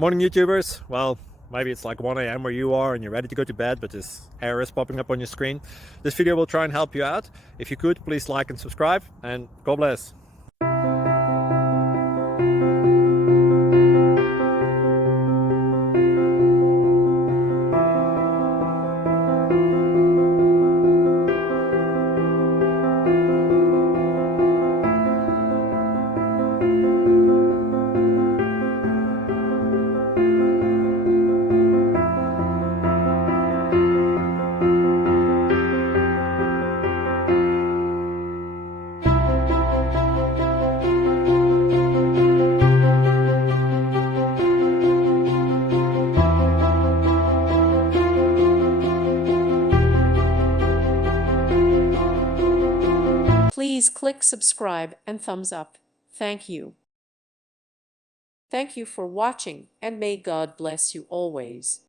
Morning, YouTubers. Well, maybe it's like 1 a.m. where you are and you're ready to go to bed, but this error is popping up on your screen. This video will try and help you out. If you could, please like and subscribe, and God bless. Please click subscribe and thumbs up. Thank you. Thank you for watching, and may God bless you always.